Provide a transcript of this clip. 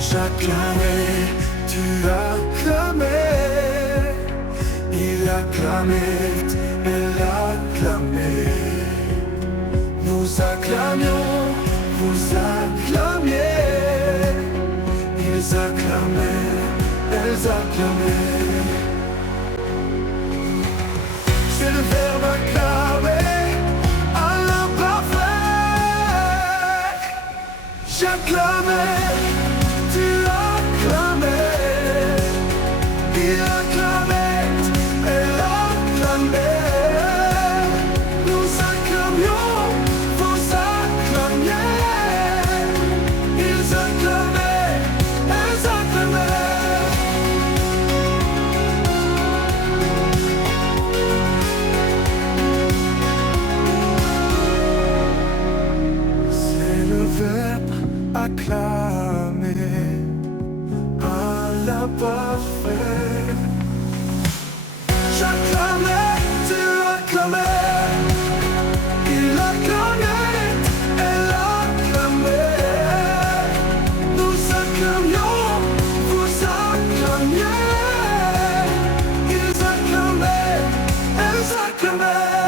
J'acclamais, tu acclamais, il acclamait, elle acclamait. Nous acclamions, vous acclamiez, ils acclamaient, elles acclamaient. C'est le verbe acclamer à l'imparfait. J'acclamais, tu acclamais, il acclamait, elle acclamait. Nous acclamions, vous acclamiez, ils acclamaient, elles acclamaient. C'est le verbe acclamer à l'imparfait. J'acclamais, tu acclamais, il acclamait, elle acclamait. Nous acclamions, vous acclamiez, ils acclamaient, elles acclamaient.